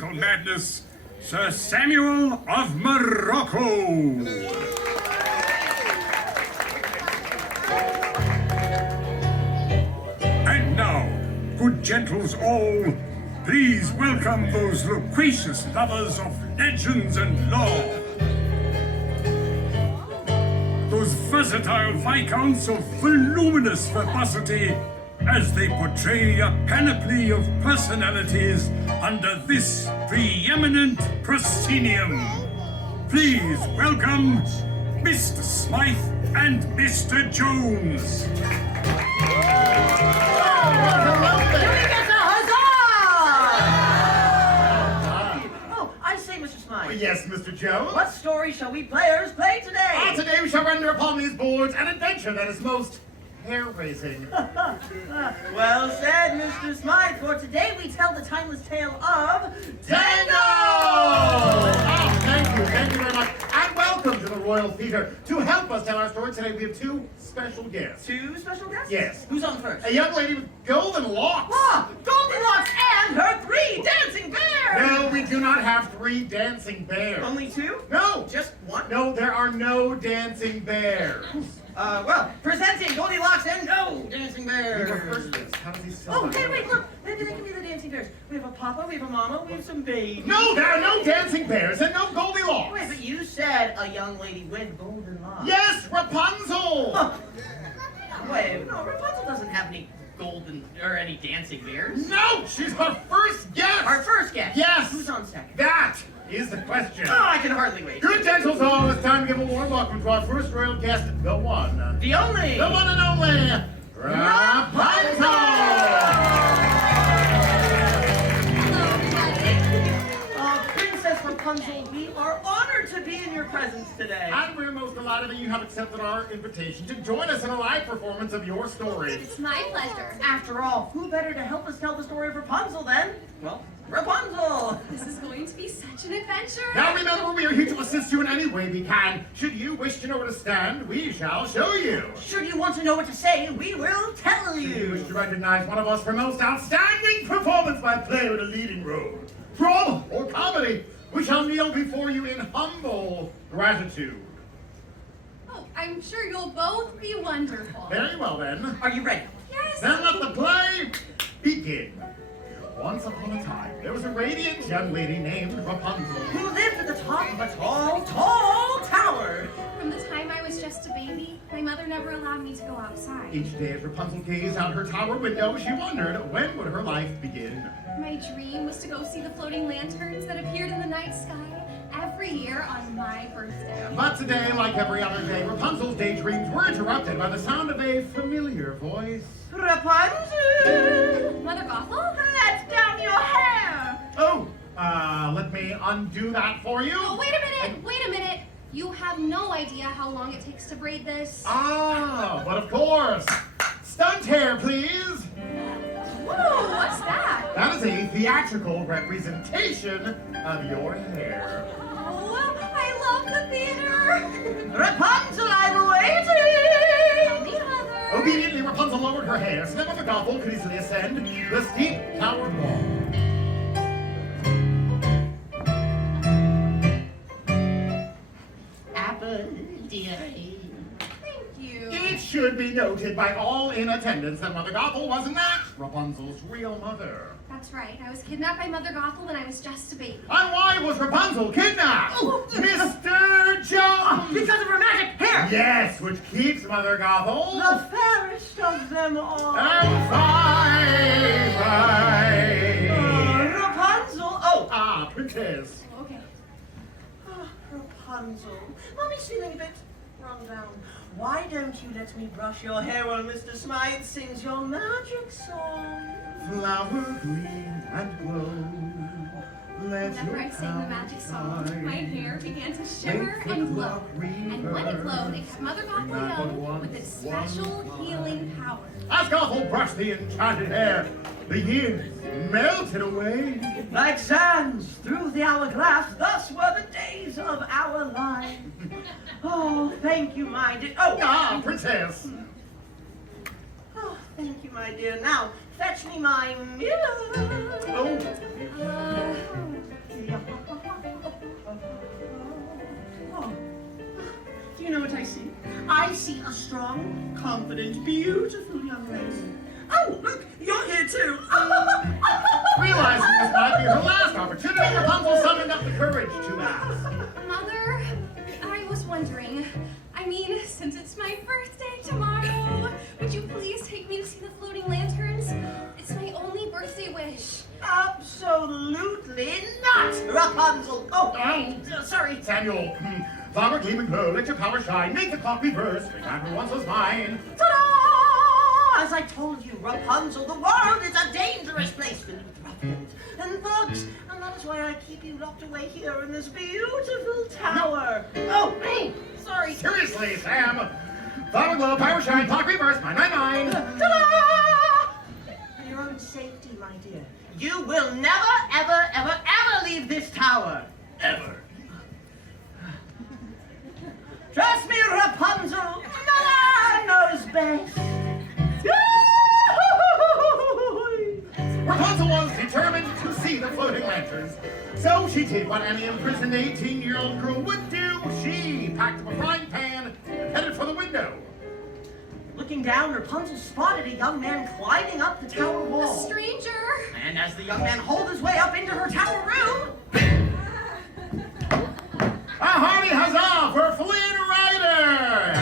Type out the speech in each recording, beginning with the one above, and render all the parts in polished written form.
musical madness, Sir Samuel of Morocco. And now, good gentles all, please welcome those loquacious lovers of legends and lore. Those versatile viscounts of voluminous verbosity as they portray a panoply of personalities under this preeminent proscenium. Please welcome Mr. Smythe and Mr. Jones. Yes, Mr. Jones. What story shall we players play today? Today we shall render upon these boards an adventure that is most hair-raising. Well said, Mr. Smythe, for today we tell the timeless tale of Tangled! Oh, thank you very much. And welcome to the Royal Theater. To help us tell our story today, we have two special guests. Two special guests? Yes. Who's on first? A young lady with golden locks. Ah, Goldilocks and her 3 dancing bears! No, we do not have 3 dancing bears. Only 2? No. Just 1? No, there are no dancing bears. Well, presenting Goldilocks and no dancing bears. You were first guest. How does he sell Oh, that? hey, wait, look. Maybe they can be the dancing bears. We have a papa, we have a mama, we have some babies. No, there are no dancing bears and no Goldilocks. Wait, but you said a young lady with golden locks. Yes, Rapunzel. Huh. Wait, no, Rapunzel doesn't have any golden or any dancing bears. No, she's our first guest. Our first guest. Yes. Who's on second? That is the question. Oh, I can hardly wait. Good gentles all, it's time to give a warm welcome to our first royal guest, the one and The only. only, Rapunzel! Princess Rapunzel, we are honored to be in your presence today. And we're most delighted that you have accepted our invitation to join us in a live performance of your story. It's my pleasure. After all, who better to help us tell the story of Rapunzel than, well, Rapunzel? This is going to be such an adventure. Now remember, we are here to assist you in any way we can. Should you wish to know where to stand, we shall show you. Should you want to know what to say, we will tell Should you wish you. to recognize one of us for most outstanding performance by play with a leading role, drama, or comedy, we shall kneel before you in humble gratitude. Oh, I'm sure you'll both be wonderful. Very well then. Are you ready? Yes. Then let the play begin. Once upon a time, there was a radiant young lady named Rapunzel. Who lived at the top of a tall, tall tower. From the time I was just a baby, my mother never allowed me to go outside. Each day as Rapunzel gazed out her tower window, she wondered when would her life begin. My dream was to go see the floating lanterns that appeared in the night sky every year on my birthday. But today, like every other day, Rapunzel's daydreams were interrupted by the sound of a familiar voice. Rapunzel! Mother Gothel? Let down your hair! Oh, let me undo that for you. Oh, wait a minute. You have no idea how long it takes to braid this. Ah, but of course. Stunt hair, please. Whoa, what's that? That is a theatrical representation of your hair. Oh, I love the theater. Rapunzel, I'm waiting! Me, Mother. Obediently, Rapunzel lowered her hair so that Mother Gothel could easily ascend the steep tower wall. Apple, dearie. Thank you. It should be noted by all in attendance that Mother Gothel was not Rapunzel's real mother. That's right. I was kidnapped by Mother Gothel when I was just a baby. And why was Rapunzel kidnapped? Oh. Mr. Jones! Because of her magic hair! Yes, which keeps Mother Gothel The fairest of them all. Rapunzel! Oh! Princess. Okay. Rapunzel. Mommy's feeling a bit run down. Why don't you let me brush your hair while Mr. Smythe sings your magic song? Flower green and glow. Let Whenever your I sang the magic power song, shine. my hair began to shimmer Make the and glow. clock And when it glowed, it kept Mother Gothel young with its special healing power. As Gothel brushed the enchanted hair, the years melted away. Like sands through the hourglass, thus were the days of our life. Oh, thank you, my dear. Oh, Princess. oh, thank you, my dear. Now, fetch me my mirror. Oh. Oh. Do you know what I see? I see a strong, confident, beautiful young lady. Oh, look, you're here too. Realizing this might be her last opportunity, Rapunzel summoned up the courage to ask. Mother, I was wondering, since it's my birthday tomorrow, would you please take me to see the floating lanterns? It's my only birthday wish. Absolutely not, Rapunzel. Sorry. Samuel, flower gleam and glow, let your power shine, make the clock reverse, the time for once was mine. Ta-da! As I told you, Rapunzel, the world is a dangerous place filled with ruffians and thugs, and that is why I keep you locked away here in this beautiful tower. Oh, sorry. Seriously, Sam. Flower glow, power shine, clock reverse, mine. Ta-da! For your own safety, my dear, you will never, ever, ever, ever leave this tower. Ever. Trust me, Rapunzel. Mother knows best. Rapunzel was determined to see the floating lanterns. So she did what any imprisoned 18-year-old girl would do. She packed up a frying pan and headed for the window. Looking down, Rapunzel spotted a young man climbing up the tower wall. A stranger! And as the young man hauled his way up into her tower room... A hearty huzzah for Flynn Rider!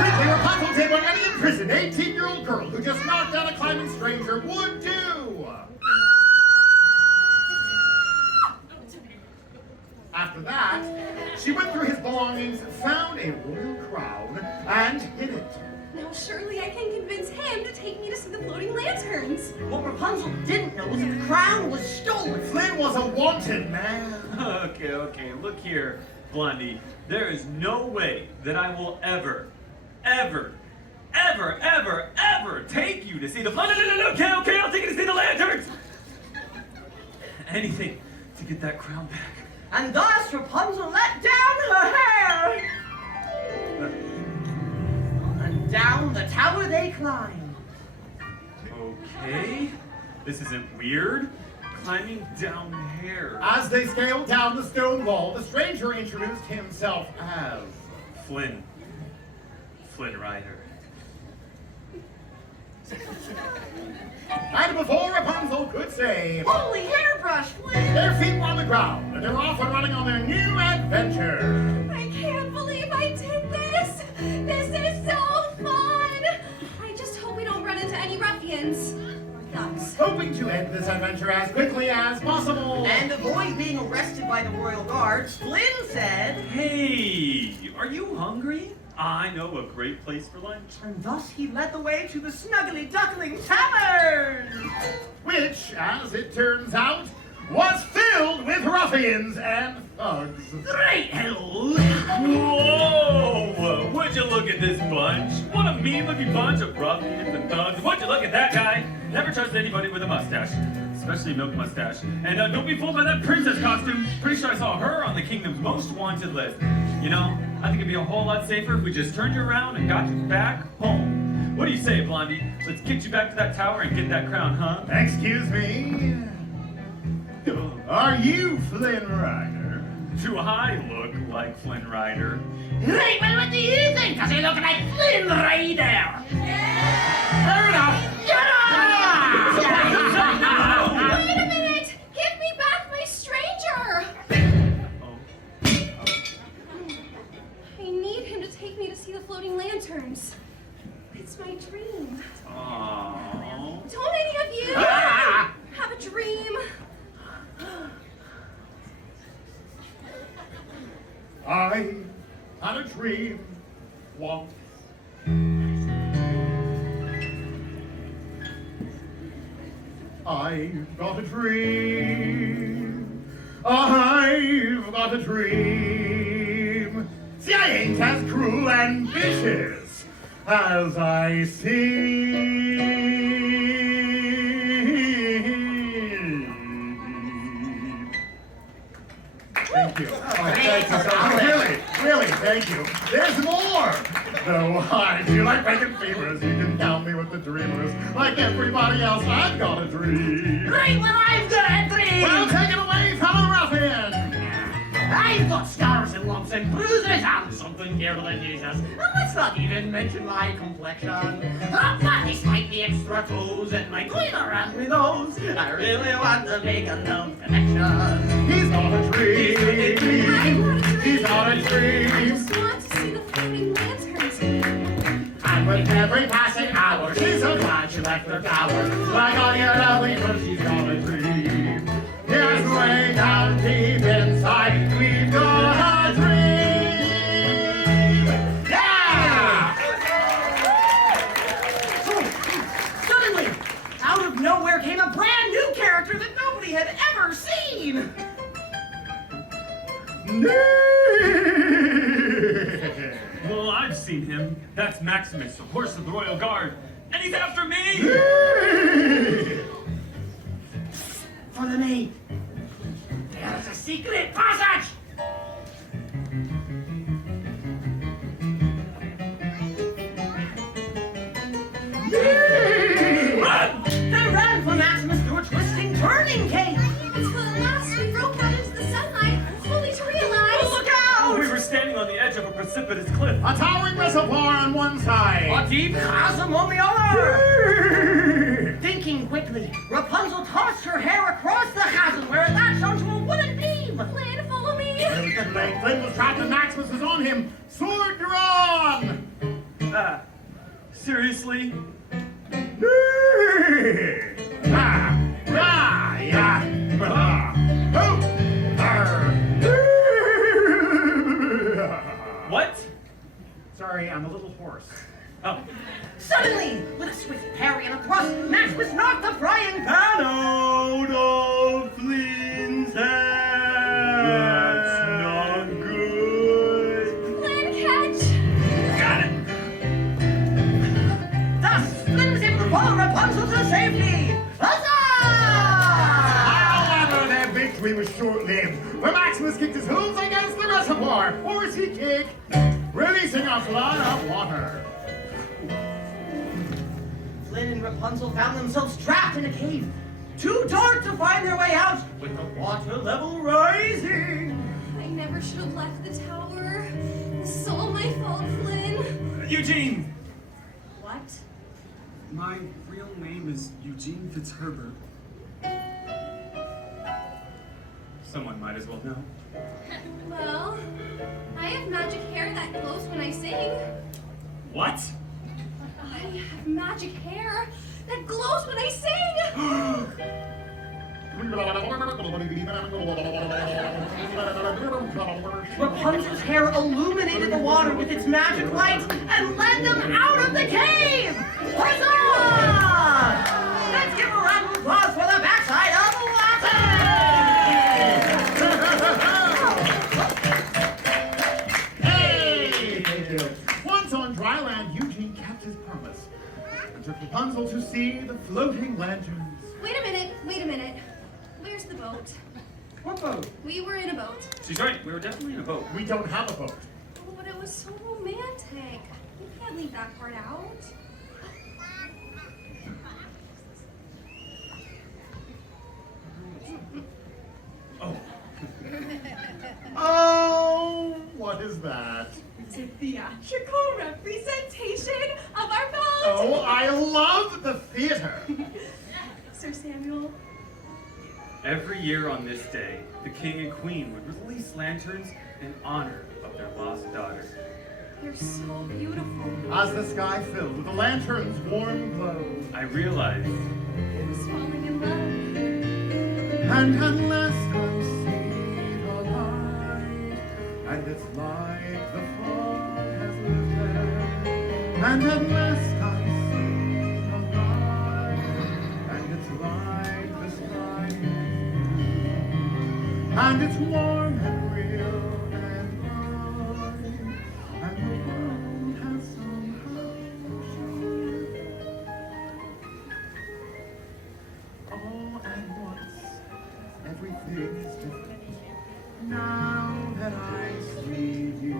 Quickly, Rapunzel did what any imprisoned 18-year-old girl who just knocked out a climbing stranger would do. After that, she went through his belongings, found a royal crown, and hid it. Now surely I can convince him to take me to see the floating lanterns. What Rapunzel didn't know was that the crown was stolen. Flynn was a wanted man. Okay, look here, Blondie. There is no way that I will ever take you to see the okay, I'll take you to see the lanterns! Anything to get that crown back. And thus Rapunzel let down her hair. And down the tower they climbed. Okay, this isn't weird. Climbing down hair. As they scaled down the stone wall, the stranger introduced himself as Flynn Rider. And before Rapunzel could say, Holy hairbrush, Flynn! their feet were on the ground, and they're off and running on their new adventure. I can't believe I did this! This is so fun! I just hope we don't run into any ruffians. Or thugs. Hoping to end this adventure as quickly as possible. And avoid being arrested by the royal guards, Flynn said... Hey, are you hungry? I know a great place for lunch. And thus he led the way to the Snuggly Duckling Tavern! Which, as it turns out, was filled with ruffians and thugs. Great hell! Whoa! Would you look at this bunch? What a mean-looking bunch of ruffians and thugs. Would you look at that guy? Never trust anybody with a mustache. Especially a milk mustache. And don't be fooled by that princess costume. Pretty sure I saw her on the kingdom's most wanted list. You know, I think it'd be a whole lot safer if we just turned you around and got you back home. What do you say, Blondie? Let's get you back to that tower and get that crown, huh? Excuse me? Are you Flynn Rider? Do I look like Flynn Rider? Right, well, what do you think? Does he look like Flynn Rider? Fair enough. Wait a minute! Give me back my stranger! I need him to take me to see the floating lanterns. It's my dream. Aww. Don't any of you have a dream? I had a dream once. I've got a dream. I've got a dream. See, I ain't as cruel and vicious as I seem. Thank you. Oh, thank you so much. Really, thank you. There's more. Oh, I feel like making favors. You can count me with the dreamers. Like everybody else, I've got a dream. Great, well, I've got a dream! Well, take it away, fellow ruffian. I've got scars and lumps and bruises and something here to the Jesus. And let's not even mention my complexion. But despite the extra toes and my going around with those, I really want to make a known connection. He's not a dream. I want a dream. He's not a I dream. just want to see the floating lanterns. And with every passing hour, she's so glad she left her tower. Like all your lovely birds, she's got a dream. Yes, way down deep inside, we've got a dream. Yeah! So, suddenly, out of nowhere came a brand new character that nobody had ever seen. Well, I've seen him. That's Maximus, the horse of the Royal Guard. And he's after me! Follow me. There's a secret passage. Run! They ran for Maximus through a twisting, turning cave. Until at last we broke out into the sunlight, only to realize... Look out! We were standing on the edge of a precipitous cliff. A towering reservoir on one side. A deep chasm on the other. Thinking quickly, Rapunzel tossed her hair across the chasm where it latched onto a wooden beam. Flynn, follow me. Flynn was trapped and Maximus is on him. Sword drawn. Seriously? What? Sorry, I'm a little hoarse. Oh. Suddenly, with a swift parry and a thrust, Maximus knocked the frying pan out of Flynn's hand. That's not good. Flynn, catch. Got it! Thus, Flynn was able to follow Rapunzel to safety. Huzzah! However, their victory was short-lived, when Maximus kicked his hooves against the reservoir. Horsey kick, releasing a flood of water. Flynn and Rapunzel found themselves trapped in a cave, too dark to find their way out, with the water level rising. I never should have left the tower. This is all my fault, Flynn. Eugene! What? My real name is Eugene Fitzherbert. Someone might as well know. Well, I have magic hair that glows when I sing. What? I have magic hair that glows when I sing. Rapunzel's hair illuminated the water with its magic light and led them out of the cave! Huzzah! Let's give a round of applause for the backside of the water! Hey! Once on dry land, Eugene kept his promise and took Rapunzel to see the floating lanterns. Wait a minute, wait a minute. Where's the boat? What boat? We were in a boat. She's right. We were definitely in a boat. We don't have a boat. Oh, but it was so romantic. You can't leave that part out. Oh. Oh, what is that? It's a theatrical representation of our boat. Oh, I love the theater. Sir Samuel. Every year on this day, the king and queen would release lanterns in honor of their lost daughter. They're so beautiful. As the sky filled with the lantern's warm glow, I realized I was falling in love. and at last I see the light, and it's like the fog has lifted. And at last I see the light, and it's like the sky is blue. And it's warm and real and bright, and the world has somehow changed. All at once, everything is different now that I see you.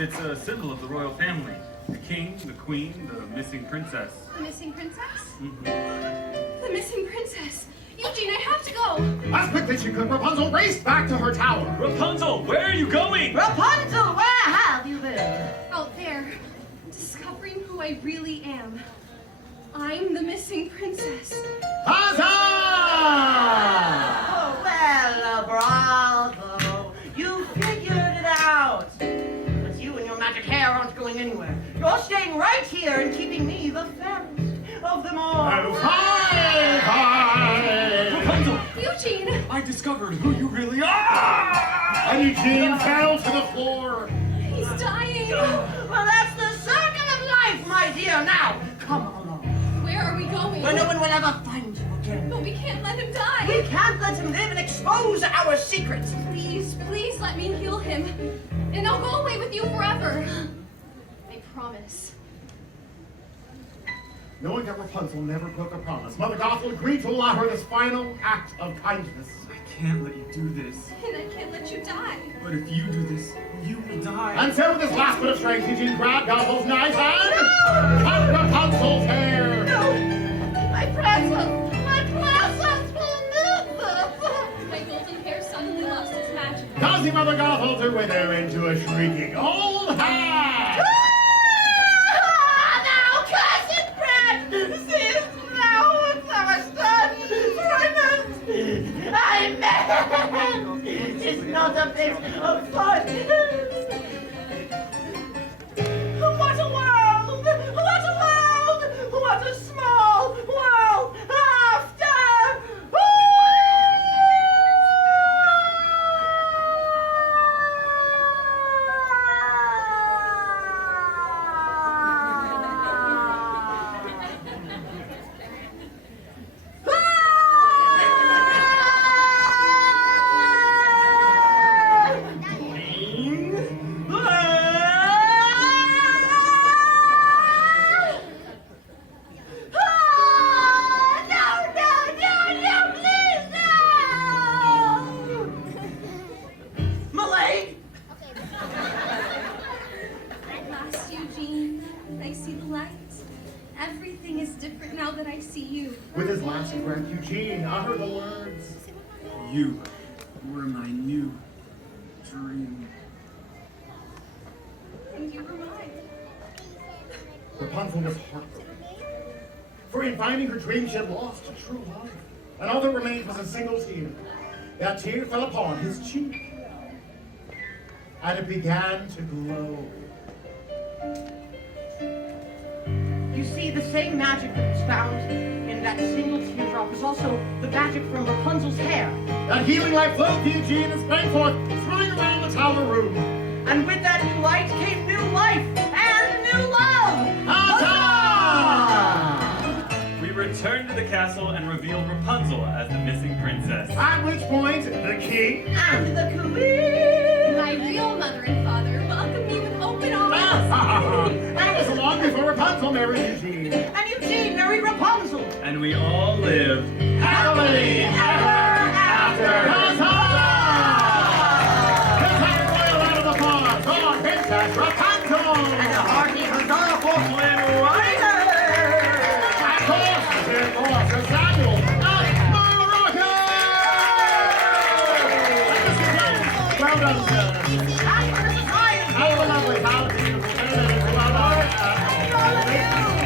It's a symbol of the royal family. The king, the queen, the missing princess. The missing princess? Mhm. The missing princess. Eugene, I have to go. As quickly as she could, Rapunzel raced back to her tower. Rapunzel, where are you going? Rapunzel, where have you been? Out there, discovering who I really am. I'm the missing princess. Huzzah! Oh, well, bravo. You figured it out. But you and your magic hair aren't going anywhere. You're staying right here and keeping me the fairest of them all. Oh, fine, fine. Rapunzel! Eugene! I discovered who you really are! And Eugene fell to the floor. He's dying. Well, that's the circle of life, my dear. Now, come along. Where are we going? Where no one will ever find you again. But we can't let him die. We can't let him live and expose our secrets. Please, please let me heal him. And I'll go away with you forever. I promise. Knowing that Rapunzel never broke a promise, Mother Gothel agreed to allow her this final act of kindness. I can't let you do this. And I can't let you die. But if you do this, you will die. And so with this last bit of strength, Eugene grabbed Gothel's knife and cut Rapunzel's hair. My precious, My golden hair suddenly lost its magic. Causing Mother Gothel to wither into a shrieking old hag. Thou cursed brat! Seest thou what thou hast done? For I meant, 'tis not a bit of fun. What a world! What a world! What a small world after At last, Eugene, I see the light. Everything is different now that I see you. With his last breath, Eugene uttered the words. You were my new dream. And you were mine. Rapunzel was heartbroken. For in finding her dream, she had lost her true love. And all that remained was a single tear. That tear fell upon his cheek. And it began to glow. You see, the same magic that was found in that single teardrop is also the magic from Rapunzel's hair. That healing light flowed to Eugene and sprang forth, swirling around the tower room. And with that new light came new life and new love! Huzzah! We returned to the castle and revealed Rapunzel as the missing princess. At which point, the king And the queen! My real mother and father welcomed me with open arms. and it was long before Rapunzel married Eugene. And Eugene married Rapunzel! And we all lived Happily ever after. Huzzah! Let's have a royal round of applause for Princess Rapunzel! And a hearty huzzah for Flynn Rider! Of course, here for Sir Samuel and Morocco! Well done, sir. And Mrs. Ryan! How lovely, how beautiful. Well done. All of you!